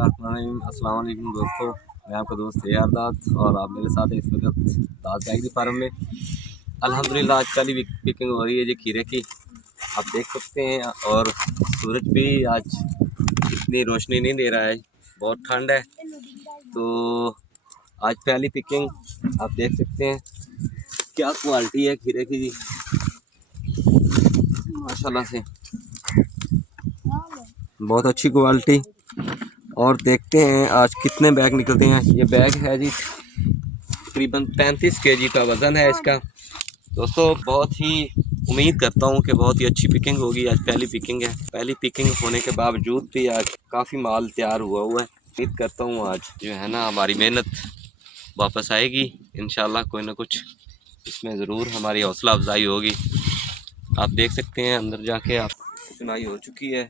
अस्सलाम वालेकुम दोस्तों, मैं आपका दोस्त यारदात और आप मेरे साथ इस वक्त दाद एग्री फार्म में अल्हम्दुलिल्लाह आज पहली पिकिंग हो रही है जी खीरे की। आप देख सकते हैं और सूरज भी आज इतनी रोशनी नहीं दे रहा है, बहुत ठंड है। तो आज पहली पिकिंग आप देख सकते हैं क्या क्वालिटी है खीरे की जी, माशाल्लाह से बहुत अच्छी क्वालिटी। और देखते हैं आज कितने बैग निकलते हैं। ये बैग है जी तकरीबन 35 केजी का वज़न है इसका। दोस्तों बहुत ही उम्मीद करता हूँ कि बहुत ही अच्छी पिकिंग होगी। आज पहली पिकिंग है, पहली पिकिंग होने के बावजूद भी आज काफ़ी माल तैयार हुआ है। उम्मीद करता हूँ आज जो है ना हमारी मेहनत वापस आएगी इंशाल्लाह। कोई ना कुछ इसमें ज़रूर हमारी हौसला अफजाई होगी। आप देख सकते हैं अंदर जाके आप चुनाई हो चुकी है।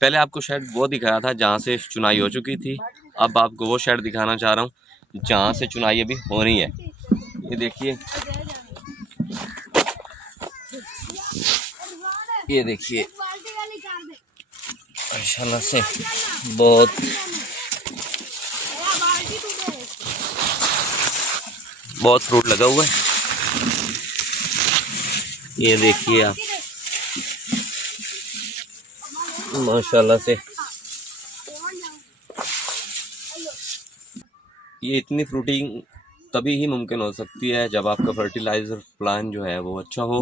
पहले आपको शेड वो दिखाया था जहाँ से चुनाई हो चुकी थी, अब आपको वो शेड दिखाना चाह रहा हूँ जहाँ से चुनाई अभी हो रही है। ये देखिए, ये देखिए माशाल्लाह से बहुत फ्रूट लगा हुआ है। ये देखिए आप माशाल्लाह से ये इतनी फ्रूटिंग तभी ही मुमकिन हो सकती है जब आपका फर्टिलाइज़र प्लान जो है वो अच्छा हो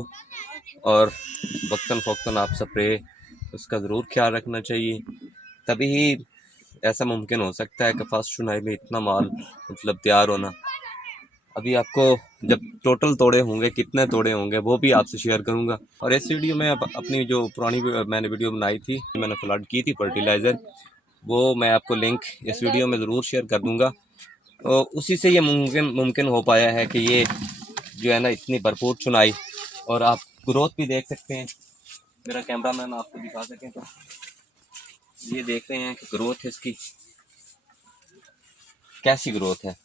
और वक्तन फ़ौक्तन आप स्प्रे उसका ज़रूर ख्याल रखना चाहिए। तभी ही ऐसा मुमकिन हो सकता है कि फर्स्ट चुनाई में इतना माल मतलब तैयार होना। अभी आपको जब टोटल तोड़े होंगे, कितने तोड़े होंगे वो भी आपसे शेयर करूंगा। और इस वीडियो में अपनी जो पुरानी मैंने वीडियो बनाई थी, मैंने फ्लड की थी फर्टिलाइज़र, वो मैं आपको लिंक इस वीडियो में ज़रूर शेयर कर दूंगा। तो उसी से ये मुमकिन हो पाया है कि ये जो है ना इतनी भरपूर चुनाई। और आप ग्रोथ भी देख सकते हैं, मेरा कैमरामैन आपको दिखा सकें तो ये देख रहे हैं कि ग्रोथ इसकी कैसी ग्रोथ है।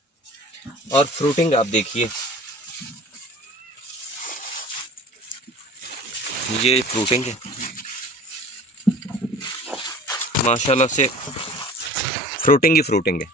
और फ्रूटिंग आप देखिए, ये फ्रूटिंग है माशाल्लाह से, फ्रूटिंग ही फ्रूटिंग है।